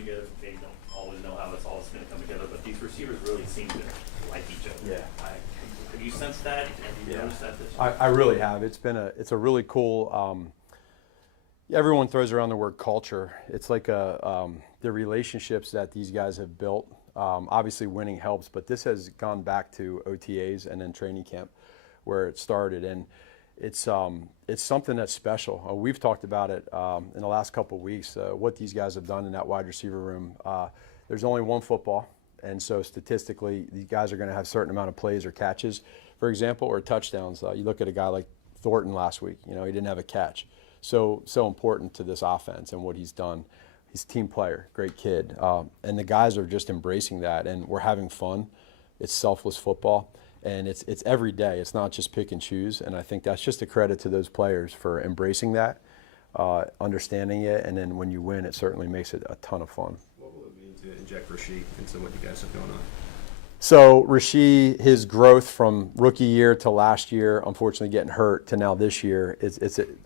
together. They don't always know how it's all going to come together, but these receivers really seem to like each other. Yeah. Have you sensed that? Have you noticed that this year? I really have. It's a really cool. Everyone throws around the word culture. It's like the relationships that these guys have built. Obviously, winning helps, but this has gone back to OTAs and then training camp, where it started, and it's something that's special. We've talked about it in the last couple of weeks. What these guys have done in that wide receiver room. There's only one football, and so statistically, these guys are going to have a certain amount of plays or catches, for example, or touchdowns. You look at a guy like Thornton last week. He didn't have a catch. So important to this offense and what he's done. He's a team player, great kid, and the guys are just embracing that, and we're having fun. It's selfless football, and it's every day. It's not just pick and choose, and I think that's just a credit to those players for embracing that, understanding it, and then when you win, it certainly makes it a ton of fun. What will it mean to inject Rasheed into what you guys have going on? So Rasheed, his growth from rookie year to last year, unfortunately getting hurt, to now this year,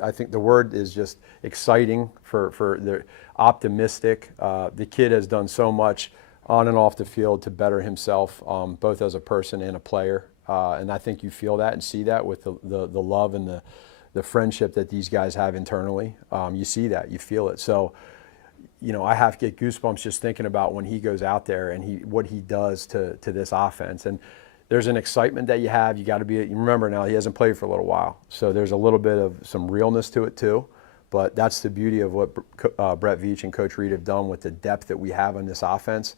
I think the word is just exciting for the optimistic. The kid has done so much on and off the field to better himself, both as a person and a player. And I think you feel that and see that with the love and the friendship that these guys have internally. You see that, you feel it. So, I have to get goosebumps just thinking about when he goes out there and what he does to this offense. And there's an excitement that you have. You got to you remember now, he hasn't played for a little while. So there's a little bit of some realness to it too. But that's the beauty of what Brett Veach and Coach Reed have done with the depth that we have on this offense.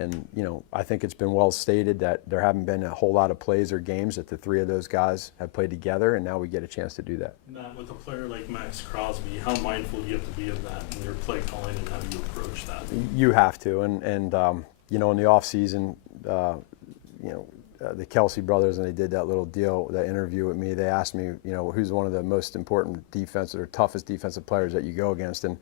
And, I think it's been well stated that there haven't been a whole lot of plays or games that the three of those guys have played together, and now we get a chance to do that. Now, with a player like Max Crosby, how mindful do you have to be of that in your play calling, and how do you approach that? You have to. And in the offseason, the Kelsey brothers, and they did that little deal, that interview with me. They asked me, who's one of the most important defensive or toughest defensive players that you go against, and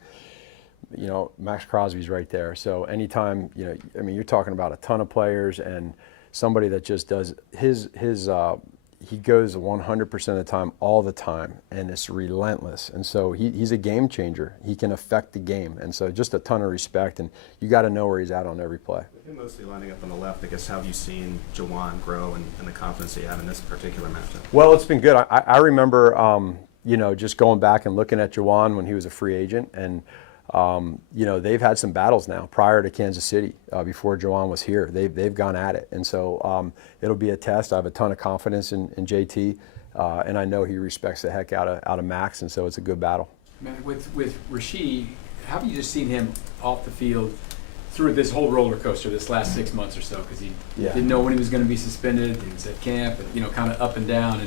Max Crosby's right there. So anytime, you're talking about a ton of players and somebody that just does he goes 100% of the time, all the time, and it's relentless. And so he's a game changer. He can affect the game. And so just a ton of respect, and you got to know where he's at on every play. With him mostly lining up on the left, I guess, how have you seen Juwan grow and the confidence that you have in this particular matchup? Well, it's been good. I remember, just going back and looking at Juwan when he was a free agent, and they've had some battles now prior to Kansas City, before Juwan was here. They've gone at it. And so it'll be a test. I have a ton of confidence in JT, and I know he respects the heck out of Max, and so it's a good battle. Man, with Rasheed, how have you just seen him off the field through this whole roller coaster this last 6 months or so? Because he didn't know when he was going to be suspended. He was at camp, and kind of up and down,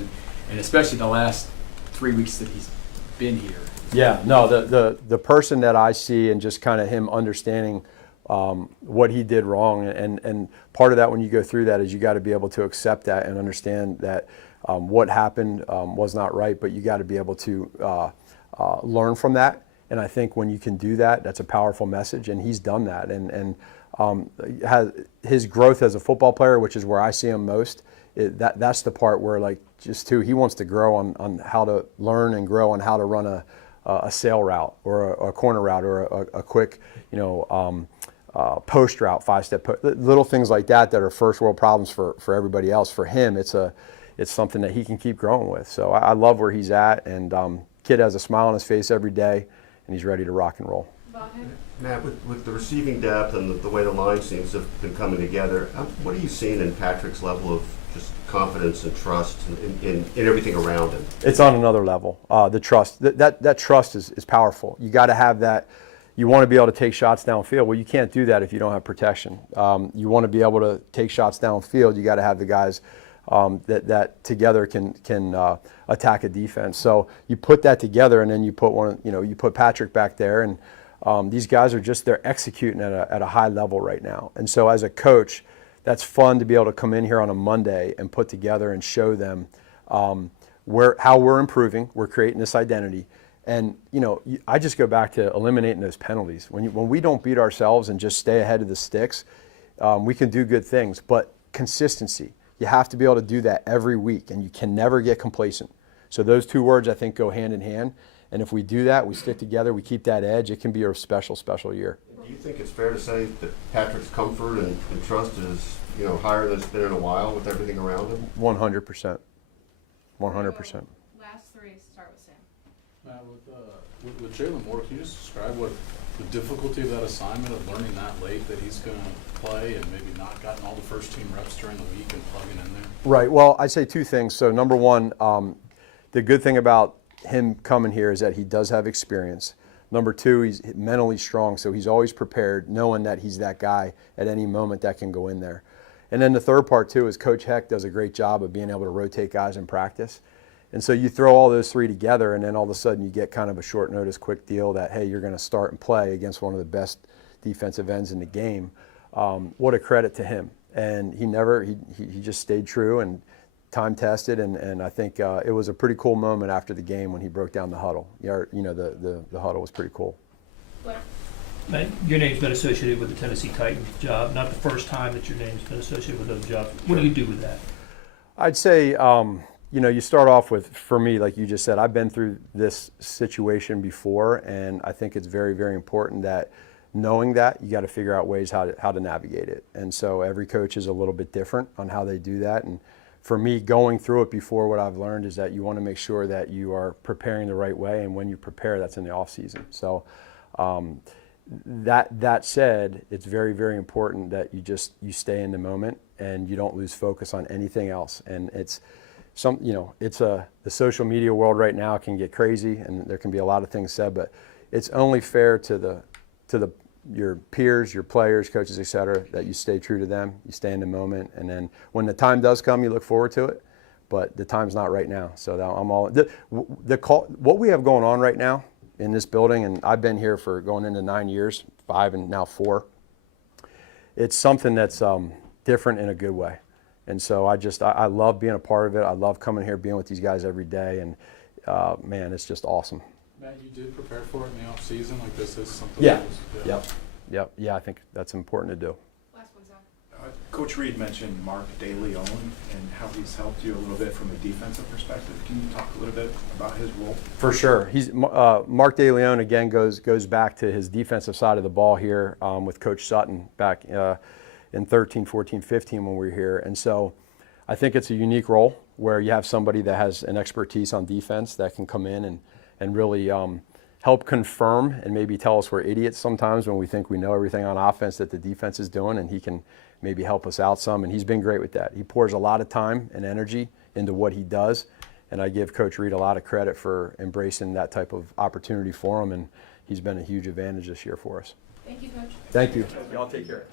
and especially the last 3 weeks that he's been here. Yeah, no, the person that I see, and just kind of him understanding what he did wrong, and part of that when you go through that is you got to be able to accept that and understand that what happened was not right, but you got to be able to learn from that. And I think when you can do that, that's a powerful message, and he's done that. And has his growth as a football player, which is where I see him most. That's the part where he wants to grow on how to learn and grow on how to run a sail route or a corner route or a quick, post route, five-step little things like that are first world problems for everybody else. For him, it's something that he can keep growing with. So I love where he's at, and kid has a smile on his face every day, and he's ready to rock and roll. Matt, with the receiving depth and the way the line seems to have been coming together, what are you seeing in Patrick's level of just confidence and trust in everything around him? It's on another level. The trust, that trust is powerful. You got to have that. You want to be able to take shots downfield. Well, you can't do that if you don't have protection. You want to be able to take shots downfield. You got to have the guys that together can attack a defense. So you put that together, and then you put Patrick back there, and these guys they're executing at a high level right now. And so as a coach, that's fun to be able to come in here on a Monday and put together and show them how we're improving. We're creating this identity. And, I just go back to eliminating those penalties. When we don't beat ourselves and just stay ahead of the sticks, we can do good things. But consistency, you have to be able to do that every week, and you can never get complacent. So those two words, I think, go hand in hand. And if we do that, we stick together, we keep that edge, it can be a special, special year. Do do you think it's fair to say that Patrick's comfort and trust is, higher than it's been in a while with everything around him? 100%. 100%. Last three, start with Sam. Matt, with Jalen Moore, can you just describe what the difficulty of that assignment of learning that late that he's going to play and maybe not gotten all the first team reps during the week and plugging in there? Right. Well, I'd say two things. So number one, the good thing about him coming here is that he does have experience. Number two, he's mentally strong, so he's always prepared, knowing that he's that guy at any moment that can go in there. And then the third part too is Coach Heck does a great job of being able to rotate guys in practice. And so you throw all those three together, and then all of a sudden you get kind of a short notice, quick deal that, hey, you're going to start and play against one of the best defensive ends in the game. What a credit to him. And he just stayed true and time tested, and I think it was a pretty cool moment after the game when he broke down the huddle. The huddle was pretty cool. Blair? Your name's been associated with the Tennessee Titans job, not the first time that your name's been associated with those jobs. What do you do with that? I'd say, you start off with, for me, like you just said, I've been through this situation before, and I think it's very, very important that knowing that, you got to figure out ways how to navigate it. And so every coach is a little bit different on how they do that. And for me, going through it before, what I've learned is that you want to make sure that you are preparing the right way, and when you prepare, that's in the off season. So that said, it's very, very important that you stay in the moment and you don't lose focus on anything else. And the social media world right now can get crazy, and there can be a lot of things said, but it's only fair to your peers, your players, coaches, et cetera, that you stay true to them, you stay in the moment, and then when the time does come, you look forward to it, but the time's not right now. So I'm all, what we have going on right now in this building, and I've been here for going into 9 years, 5 and now 4, it's something that's different in a good way. And so I love being a part of it. I love coming here, being with these guys every day, and man, it's just awesome. Matt, you did prepare for it in the off season, like this is something. Yeah. That was, Yep. Yeah, I think that's important to do. Last one, Zach. Coach Reed mentioned Mark DeLeon and how he's helped you a little bit from a defensive perspective. Can you talk a little bit about his role? For sure. He's Mark DeLeon again goes back to his defensive side of the ball here with Coach Sutton back in 13, 14, 15 when we were here. And so I think it's a unique role where you have somebody that has an expertise on defense that can come in and really help confirm and maybe tell us we're idiots sometimes when we think we know everything on offense that the defense is doing, and he can maybe help us out some, and he's been great with that. He pours a lot of time and energy into what he does, and I give Coach Reed a lot of credit for embracing that type of opportunity for him, and he's been a huge advantage this year for us. Thank you, Coach. Thank you. Y'all take care.